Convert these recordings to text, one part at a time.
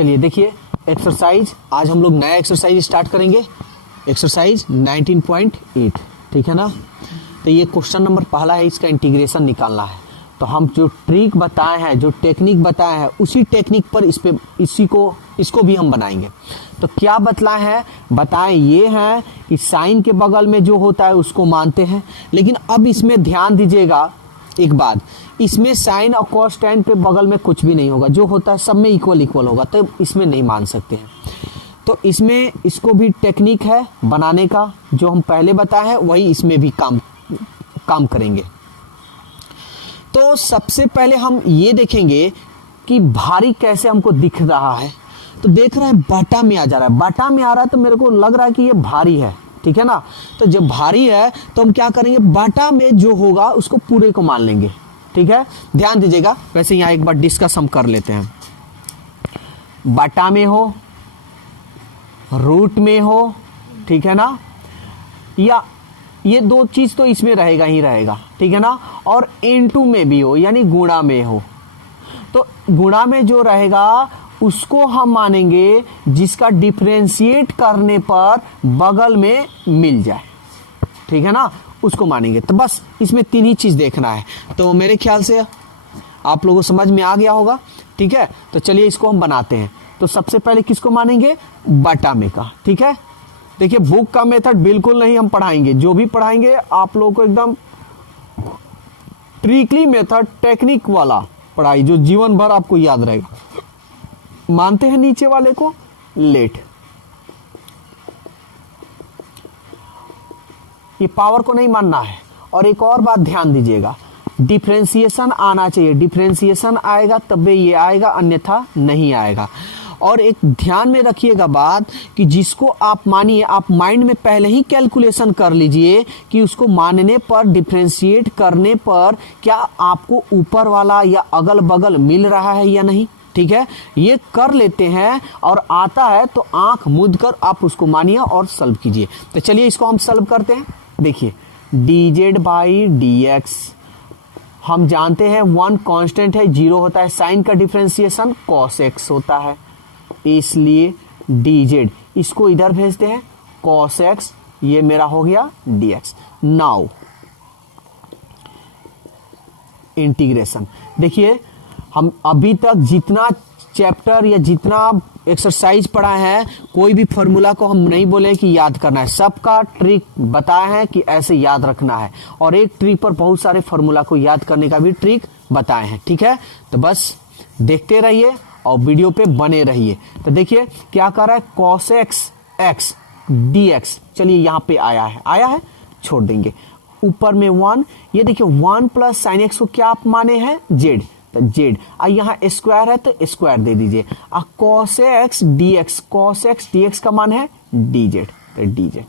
चलिए देखिए एक्सरसाइज, आज हम लोग नया एक्सरसाइज स्टार्ट करेंगे, एक्सरसाइज 19.8, ठीक है ना। तो ये क्वेश्चन नंबर पहला है, इसका इंटीग्रेशन निकालना है। तो हम जो ट्रिक बताए हैं, जो टेक्निक बताए हैं, उसी टेक्निक पर इसको भी हम बनाएंगे। तो क्या बतलाए हैं, बताएं ये हैं कि साइन के बगल में जो होता है उसको मानते हैं, लेकिन अब इसमें ध्यान दीजिएगा एक बात, इसमें साइन और कॉस टैन के बगल में कुछ भी नहीं होगा, जो होता है सब में इक्वल इक्वल होगा, तो इसमें नहीं मान सकते हैं। तो इसमें इसको भी टेक्निक है बनाने का, जो हम पहले बताए हैं वही इसमें भी काम करेंगे। तो सबसे पहले हम ये देखेंगे कि भारी कैसे हमको दिख रहा है। तो देख रहे हैं बाटा में आ जा रहा है, बाटा में आ रहा है तो मेरे को लग रहा है कि ये भारी है, ठीक है ना। तो जब भारी है तो हम क्या करेंगे, बाटा में जो होगा उसको पूरे को मान लेंगे, ठीक है। ध्यान दीजिएगा, वैसे यहाँ एक बार डिस्कस हम कर लेते हैं। बाटा में हो, रूट में हो, ठीक है ना, या ये दो चीज तो इसमें रहेगा ही रहेगा, ठीक है ना। और इनटू में भी हो, यानी गुणा में हो, तो गुणा में जो रहेगा उसको हम मानेंगे जिसका डिफरेंशिएट करने पर बगल में मिल जाए, ठीक है ना, उसको मानेंगे। तो बस इसमें तीन ही चीज देखना है। तो मेरे ख्याल से आप लोगों को समझ में आ गया होगा, ठीक है। तो चलिए इसको हम बनाते हैं। तो सबसे पहले किसको मानेंगे, बाटा में का, ठीक है। देखिए बुक का मेथड बिल्कुल नहीं हम पढ़ाएंगे, जो भी पढ़ाएंगे आप लोगों को एकदम ट्रिकली मेथड, टेक्निक वाला पढ़ाई, जो जीवन भर आपको याद रहेगा। मानते हैं नीचे वाले को लेट, ये पावर को नहीं मानना है। और एक और बात ध्यान दीजिएगा, डिफरेंशिएशन आना चाहिए, डिफरेंशिएशन आएगा तब ये आएगा, अन्यथा नहीं आएगा। और एक ध्यान में रखिएगा बात कि जिसको आप मानिए, आप माइंड में पहले ही कैलकुलेशन कर लीजिए कि उसको मानने पर, डिफरेंशिएट करने पर क्या आपको ऊपर वाला या अगल बगल मिल रहा है या नहीं, ठीक है। ये कर लेते हैं और आता है तो आंख मूंद कर आप उसको मानिए और सॉल्व कीजिए। तो चलिए इसको हम सॉल्व करते हैं। देखिए dz बाई dx, हम जानते हैं 1 कांस्टेंट है, 0 होता है, साइन का डिफरेंशिएशन cos x होता है, इसलिए dz, इसको इधर भेजते हैं cos x, ये मेरा हो गया dx। नाउ इंटीग्रेशन, देखिए हम अभी तक जितना चैप्टर या जितना एक्सरसाइज पढ़ा है, कोई भी फॉर्मूला को हम नहीं बोले कि याद करना है, सबका ट्रिक बताया है कि ऐसे याद रखना है। और एक ट्रिक पर बहुत सारे फॉर्मूला को याद करने का भी ट्रिक बताए हैं, ठीक है। तो बस देखते रहिए और वीडियो पे बने रहिए। तो देखिए क्या कर रहा है, cos x dx, चलिए यहाँ पे आया है, छोड़ देंगे। ऊपर में 1, ये देखिए 1 प्लस साइन एक्स को क्या आप माने हैं, z, तो z, यहाँ स्क्वायर है तो स्क्वायर दे दीजिए। cos x dx का मान है dz, तो dz।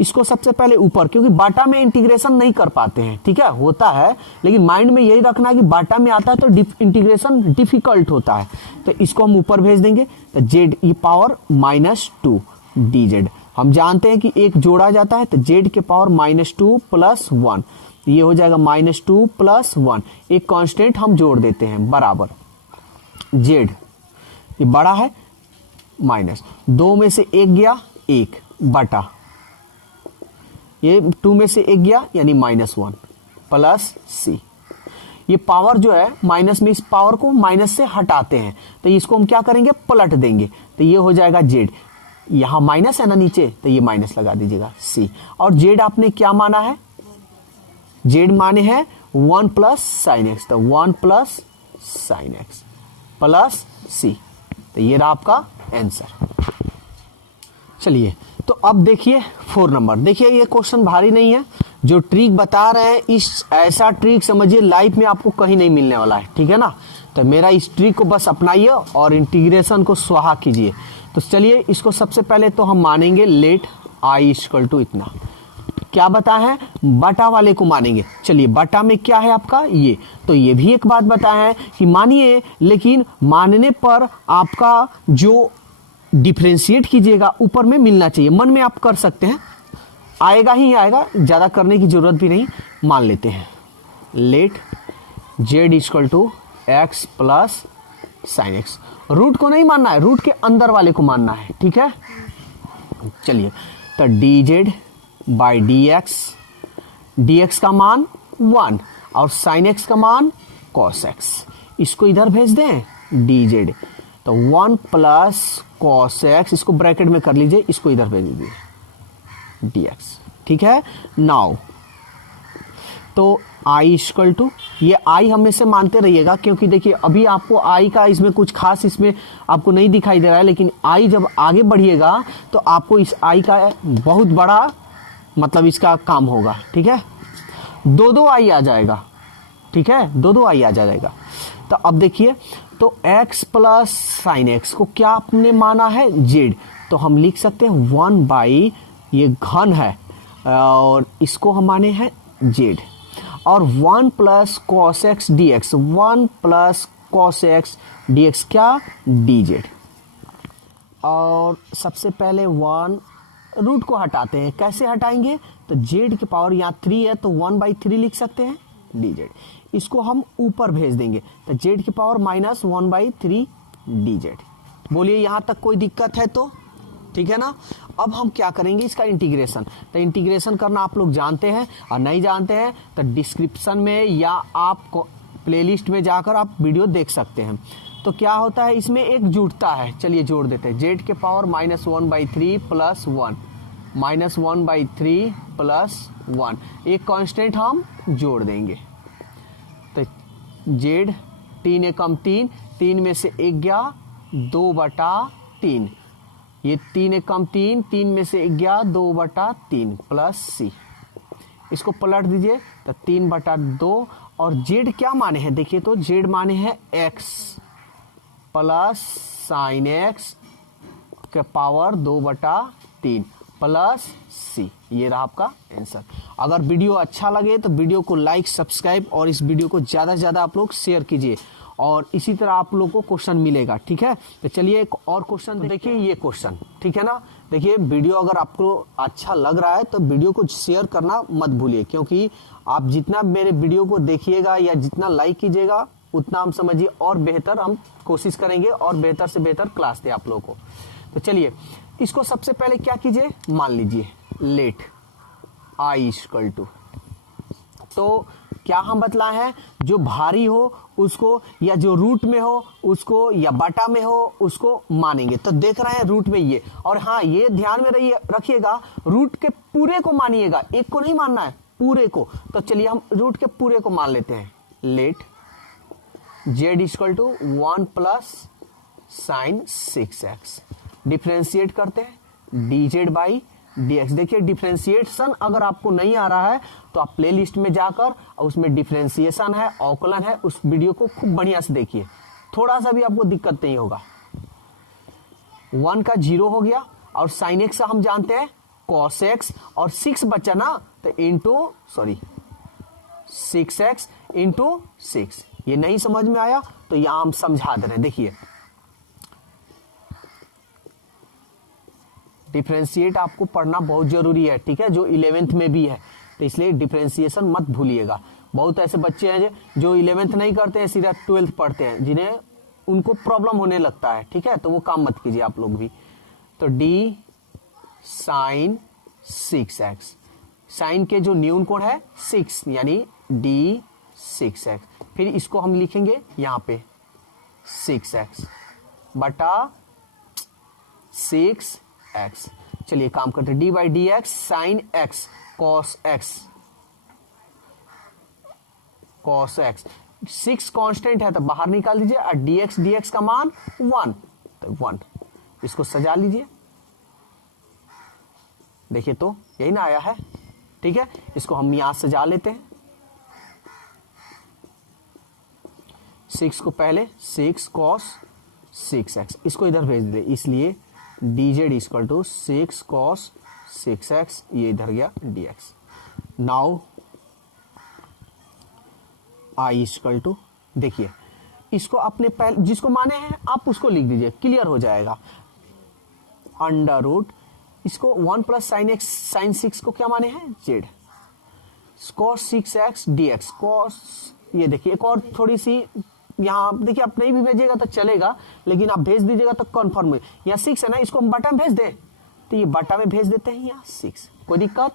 इसको सबसे पहले ऊपर, क्योंकि बाटा में इंटीग्रेशन नहीं कर पाते हैं, ठीक है, होता है, लेकिन माइंड में यही रखना है कि बाटा में आता है तो इंटीग्रेशन डिफिकल्ट होता है। तो इसको हम ऊपर भेज देंगे, तो z ई पावर -2 dz। हम जानते हैं कि एक जोड़ा जाता है तो z के पावर -2 + 1, ये हो जाएगा -2 + 1, एक कांस्टेंट हम जोड़ देते हैं बराबर z, ये बड़ा है, -2 में से 1 गया, 1 बटा, ये 2 में से 1 गया यानी -1 प्लस c। ये पावर जो है माइनस में, इस पावर को माइनस से हटाते हैं, तो इसको हम क्या करेंगे, पलट देंगे, तो ये हो जाएगा z। यहाँ माइनस है ना नीचे, तो ये माइनस लगा दीजिएगा c। और z आपने क्या माना है, z माने हैं 1 प्लस साइन एक्स, तो 1 plus sine x plus c, तो ये रहा आपका आंसर। चलिए तो अब देखिए 4 नंबर, देखिए ये क्वेश्चन भारी नहीं है, जो ट्रिक बता रहे हैं इस ऐसा ट्रिक समझिए लाइफ में आपको कहीं नहीं मिलने वाला है, ठीक है ना। तो मेरा इस ट्रिक को बस अपनाइए और इंटीग्रेशन को स्वाहा कीजिए। तो चलिए इसको सबसे पहले तो हम मानेंगे लेट i = इतना, क्या बताया है, बटा वाले को मानेंगे। चलिए बटा में क्या है आपका ये, तो ये भी एक बात बताया है कि मानिए, लेकिन मानने पर आपका जो डिफरेंशिएट कीजिएगा ऊपर में मिलना चाहिए, मन में आप कर सकते हैं, आएगा ही आएगा, ज़्यादा करने की जरूरत भी नहीं। मान लेते हैं let z = x + sine x. Root को नहीं मानना है, रूट के अंदर वाले को मानना है, ठीक है। चलिए, तो D Z by D x का मान 1 और साइन एक्स का मान कॉस एक्स, इसको इधर भेज दें डी जेड, तो 1 प्लस कॉस एक्स, इसको ब्रैकेट में कर लीजिए, इसको इधर भेज दीजिए डी एक्स, ठीक है। नाउ तो आई इक्वल टू, ये आई हमेशा मानते रहिएगा, क्योंकि देखिए अभी आपको आई का इसमें कुछ खास इसमें आपको नहीं दिखाई दे रहा है, लेकिन आई जब आगे बढ़िएगा तो आपको इस आई का बहुत बड़ा मतलब इसका काम होगा, ठीक है। दो आई आ जाएगा, ठीक है, दो आई आ जाएगा। तो अब देखिए, तो x प्लस साइन एक्स को क्या आपने माना है, z, तो हम लिख सकते हैं 1 बाई, ये घन है और इसको हम माने हैं z, और 1 plus cos x D x, 1 plus cos x D x क्या, डी जेड। और सबसे पहले 1 रूट को हटाते हैं, कैसे हटाएंगे, तो z की पावर यहाँ 3 है तो 1/3 लिख सकते हैं डी जेड, इसको हम ऊपर भेज देंगे, तो z की पावर माइनस 1/3 डी जेड। बोलिए यहाँ तक कोई दिक्कत है तो, ठीक है ना। अब हम क्या करेंगे, इसका इंटीग्रेशन, तो इंटीग्रेशन करना आप लोग जानते हैं, और नहीं जानते हैं तो डिस्क्रिप्शन में या आप प्लेलिस्ट में जाकर आप वीडियो देख सकते हैं। तो क्या होता है, इसमें एक जुड़ता है, चलिए जोड़ देते हैं, z के power minus 1/3 plus 1, minus 1/3 plus 1, एक कांस्टेंट हम जोड़ देंगे, तो z 3 एकम 3, 3 में से 1 गया 2/3, ये 3 एकम 3, 3 में से 1 गया 2/3 प्लस c, इसको पलट दीजिए तो 3/2, और z क्या माने हैं, देखिए तो z माने हैं x प्लस साइन एक्स के पावर 2/3 प्लस c, ये रहा आपका आंसर। अगर वीडियो अच्छा लगे तो वीडियो को लाइक, सब्सक्राइब और इस वीडियो को ज़्यादा से ज़्यादा आप लोग शेयर कीजिए, और इसी तरह आप लोग को क्वेश्चन मिलेगा, ठीक है। तो चलिए एक और क्वेश्चन देखिए, ये क्वेश्चन, ठीक है ना। देखिए वीडियो अगर आपको अच्छा लग रहा है तो वीडियो को शेयर करना मत भूलिए, क्योंकि आप जितना मेरे वीडियो को देखिएगा या जितना लाइक कीजिएगा उतना हम समझिए और बेहतर हम कोशिश करेंगे और बेहतर से बेहतर क्लास दे आप लोगों को। तो चलिए इसको सबसे पहले क्या कीजिए, मान लीजिए लेट आई इक्वल टू, तो क्या हम बतलाए हैं, जो भारी हो उसको, या जो रूट में हो उसको, या बाटा में हो उसको मानेंगे। तो देख रहे हैं रूट में ये, और हाँ ये ध्यान में रखिएगा, रूट के पूरे को मानिएगा, एक को नहीं मानना है, पूरे को। तो चलिए हम रूट के पूरे को मान लेते हैं, let z equal to 1 plus sine 6x, differentiate करते हैं dz बाई dx। देखिए डिफ्रेंशिएशन अगर आपको नहीं आ रहा है तो आप प्लेलिस्ट में जाकर, और उसमें डिफ्रेंशिएशन है, अवकलन है, उस वीडियो को खूब बढ़िया से देखिए, थोड़ा सा भी आपको दिक्कत नहीं होगा। 1 का 0 हो गया, और साइन एक्स हम जानते हैं कॉस एक्स, और 6 बचा ना, तो इंटू 6x इंटू 6। ये नहीं समझ में आया तो यहां हम समझा दे रहे हैं, देखिए डिफरेंशिएट आपको पढ़ना बहुत जरूरी है, ठीक है, जो 11th में भी है, तो इसलिए डिफरेंशिएशन मत भूलिएगा। बहुत ऐसे बच्चे हैं जो 11th नहीं करते हैं, सीधा 12th पढ़ते हैं, जिन्हें उनको प्रॉब्लम होने लगता है, ठीक है, तो वो काम मत कीजिए आप लोग भी। तो डी साइन 6x, साइन के जो न्यून कोण है 6, यानी डी 6x, फिर इसको हम लिखेंगे यहाँ पे 6x बटा 6x। चलिए काम करते हैं, D by D x sine x cos x, 6 constant है तो बाहर निकाल दीजिए, और dx का मान 1, तो 1, इसको सजा लीजिए, देखिए तो यही ना आया है, ठीक है। इसको हम यहां सजा लेते हैं, 6 को पहले 6 कॉस 6x, इसको इधर भेज दे, इसलिए dz equal to 6 cos 6x, ये इधर गया dx। Now I equal to, देखिए इसको अपने पहले जिसको माने हैं आप उसको लिख दीजिए, क्लियर हो जाएगा, अंडर रूट, इसको 1 प्लस साइन एक्स, साइन 6 को क्या माने हैं z, cos 6x dx, cos, ये देखिए एक और थोड़ी सी यहाँ देखिए आप नहीं भी भेजिएगा तो चलेगा, लेकिन आप भेज दीजिएगा तो कन्फर्म है। यहाँ 6 है ना, इसको हम बटा में भेज दें तो ये बटा में भेज देते हैं यहाँ 6, कोई दिक्कत।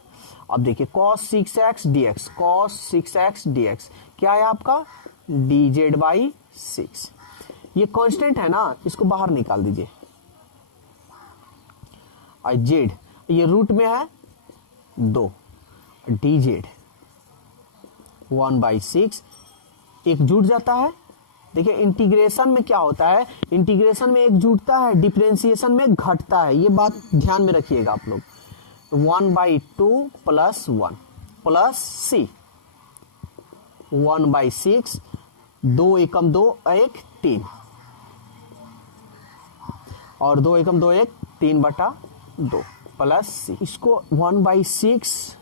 अब देखिए cos 6x dx, cos 6x dx क्या है आपका dz/6। ये कांस्टेंट है ना, इसको बाहर निकाल दीजिए। z ये रूट में है 2, dz 1/6 एक जुट जाता है। देखिए इंटीग्रेशन में क्या होता है, इंटीग्रेशन में एक जुटता है, डिफरेंशिएशन में घटता है, ये बात ध्यान में रखिएगा आप लोग। 1/2 + 1 प्लस c 1/6, 2 एकम 2 1 3 और 2 एकम 2 1 3/2 प्लस c। इसको 1/6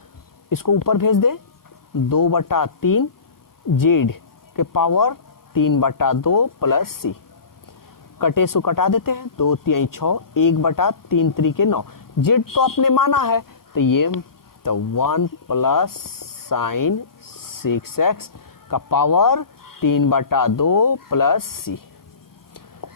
इसको ऊपर भेज दे, 2/3 z के पावर 3/2 प्लस c। कटे सो कटा देते हैं, 2 3 6, 1/3 3 9। z तो आपने माना है तो ये तो 1 प्लस साइन 6x का पावर 3/2 प्लस c।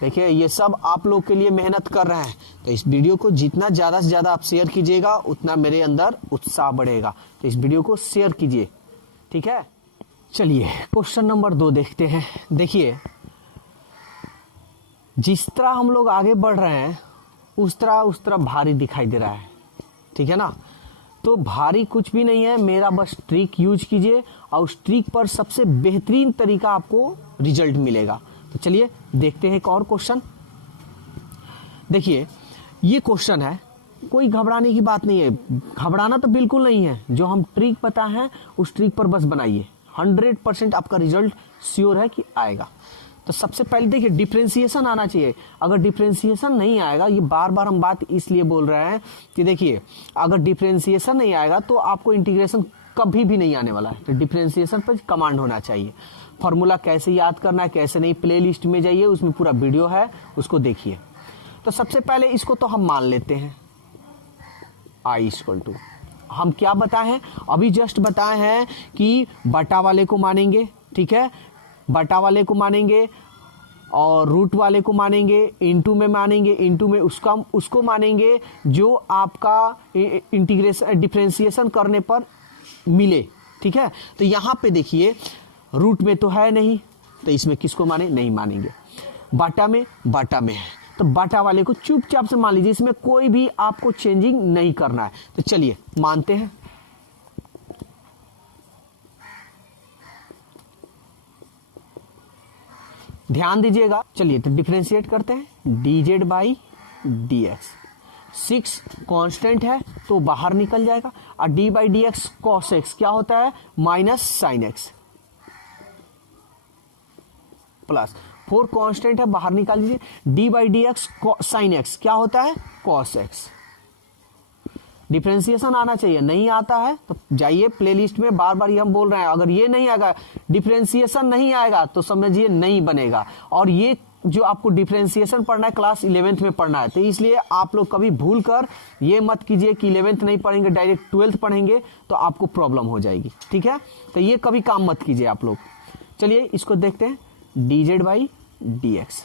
देखिए ये सब आप लोग के लिए मेहनत कर रहे हैं, तो इस वीडियो को जितना ज़्यादा से ज़्यादा आप शेयर कीजिएगा उतना मेरे अंदर उत्साह बढ़ेगा। तो इस वीडियो को शेयर कीजिए, ठीक है। चलिए क्वेश्चन नंबर 2 देखते हैं। देखिए जिस तरह हम लोग आगे बढ़ रहे हैं उस तरह भारी दिखाई दे रहा है, ठीक है ना। तो भारी कुछ भी नहीं है, मेरा बस ट्रिक यूज कीजिए और उस ट्रिक पर सबसे बेहतरीन तरीका आपको रिजल्ट मिलेगा। तो चलिए देखते हैं एक और क्वेश्चन। देखिए ये क्वेश्चन है, कोई घबराने की बात नहीं है, घबराना तो बिल्कुल नहीं है। जो हम ट्रिक पता है उस ट्रिक पर बस बनाइए, 100% आपका रिजल्ट श्योर है कि आएगा। तो सबसे पहले देखिए डिफरेंशिएशन आना चाहिए। अगर डिफरेंशिएशन नहीं आएगा, ये बार बार हम बात इसलिए बोल रहे हैं कि देखिए अगर डिफरेंशिएशन नहीं आएगा तो आपको इंटीग्रेशन कभी भी नहीं आने वाला है। तो डिफरेंशिएशन पर कमांड होना चाहिए। फॉर्मूला कैसे याद करना है कैसे नहीं, प्लेलिस्ट में जाइए, उसमें पूरा वीडियो है, उसको देखिए। तो सबसे पहले इसको तो हम मान लेते हैं i = हम क्या बताए हैं, अभी जस्ट बताए हैं कि बटा वाले को मानेंगे, ठीक है, बटा वाले को मानेंगे और रूट वाले को मानेंगे, इनटू में मानेंगे, इनटू में उसको मानेंगे जो आपका इंटीग्रेशन डिफरेंशिएशन करने पर मिले, ठीक है। तो यहाँ पे देखिए रूट में तो है नहीं, तो इसमें किसको माने, नहीं मानेंगे। बाटा में है, तो बाटा वाले को चुपचाप से मान लीजिए, इसमें कोई भी आपको चेंजिंग नहीं करना है। तो चलिए मानते हैं। ध्यान दीजिएगा, चलिए तो डिफरेंशिएट करते हैं। dz/dx 6 कांस्टेंट है तो बाहर निकल जाएगा, और d/dx cos x क्या होता है minus sine x, plus 4 constant है बाहर निकाल लीजिए, d/dx साइन x क्या होता है cos x। डिफरेंशिएशन आना चाहिए, नहीं आता है तो जाइए प्लेलिस्ट में, बार बार ये हम बोल रहे हैं। अगर ये नहीं आएगा, डिफरेंशिएशन नहीं आएगा तो समझिए नहीं बनेगा। और ये जो आपको डिफरेंशिएशन पढ़ना है क्लास 11th में पढ़ना है, तो इसलिए आप लोग कभी भूल कर ये मत कीजिए कि 11th नहीं पढ़ेंगे डायरेक्ट 12th पढ़ेंगे तो आपको प्रॉब्लम हो जाएगी, ठीक है। तो ये कभी काम मत कीजिए आप लोग। चलिए इसको देखते हैं, dz/dx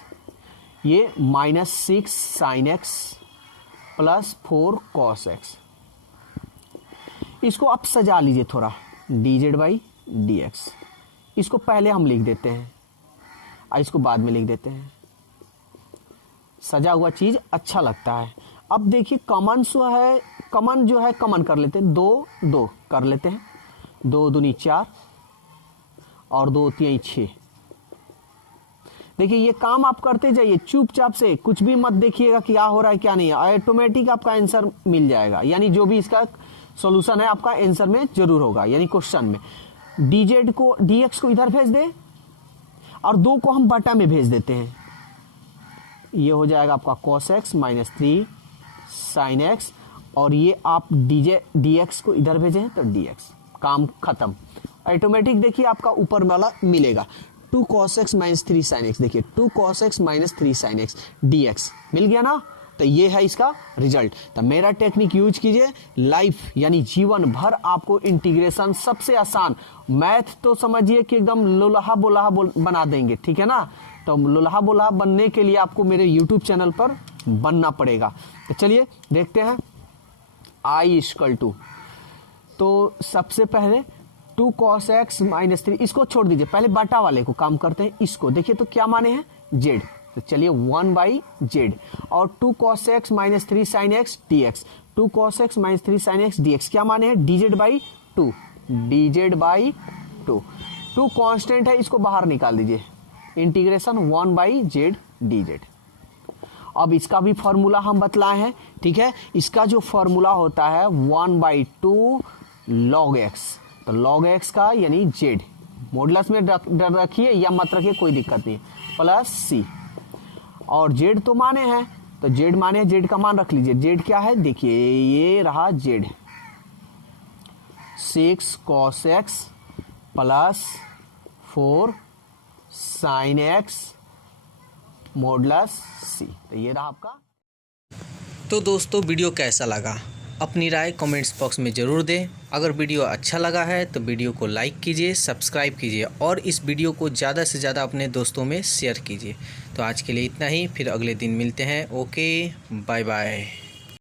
ये -6 sin x plus 4 cos x। इसको आप सजा लीजिए थोड़ा, dz/dx इसको पहले हम लिख देते हैं और इसको बाद में लिख देते हैं। सजा हुआ चीज अच्छा लगता है। अब देखिए कॉमन जो है कॉमन कर लेते हैं, 2 कर लेते हैं, 2 दूनी 4 और 2 3 6। देखिए ये काम आप करते जाइए चुपचाप से, कुछ भी मत देखिएगा क्या हो रहा है क्या नहीं है, ऑटोमेटिक आपका आंसर मिल जाएगा। यानी जो भी इसका सॉल्यूशन है आपका आंसर में जरूर होगा, यानी क्वेश्चन में। dx को इधर भेज दे और 2 को हम बटा में भेज देते हैं, ये हो जाएगा आपका cos x -3 sin x, और ये आप dx को इधर भेजे तो dx, काम खत्म। ऑटोमेटिक देखिए आपका ऊपर वाला मिलेगा 2 cos x -3 sin x। देखिए 2 cos x -3 sin x dx मिल गया ना। तो ये है इसका रिजल्ट। तो मेरा टेक्निक यूज कीजिए, लाइफ यानी जीवन भर आपको इंटीग्रेशन सबसे आसान, मैथ तो समझिए कि एकदम लोलहा बोलहा बना देंगे, ठीक है ना। तो लोलहा बोलहा बनने के लिए आपको मेरे यूट्यूब चैनल पर बनना पड़ेगा। तो चलिए देखते हैं I = तो सबसे पहले 2 cos x - 3, इसको छोड़ दीजिए, पहले बाटा वाले को काम करते हैं। इसको देखिए तो क्या माने हैं z, तो चलिए 1/z और 2 cos x - 3 sin x dx, 2 cos x - 3 sin x dx क्या माने हैं dz/2, dz/2। 2 कांस्टेंट है, इसको बाहर निकाल दीजिए, इंटीग्रेशन 1/z dz। अब इसका भी फॉर्मूला हम बतलाए हैं, ठीक है। इसका जो फॉर्मूला होता है 1/2 log x, तो log x का यानी z मॉडुलस में रखिए या मत रखिए कोई दिक्कत नहीं, प्लस c, और z तो माने हैं, तो z माने z का मान रख लीजिए। z क्या है देखिए, ये रहा z, 6 cos x plus 4 sin x modulus c, तो ये रहा आपका। तो दोस्तों वीडियो कैसा लगा अपनी राय कमेंट्स बॉक्स में ज़रूर दें। अगर वीडियो अच्छा लगा है तो वीडियो को लाइक कीजिए, सब्सक्राइब कीजिए और इस वीडियो को ज़्यादा से ज़्यादा अपने दोस्तों में शेयर कीजिए। तो आज के लिए इतना ही, फिर अगले दिन मिलते हैं। Okay, bye bye.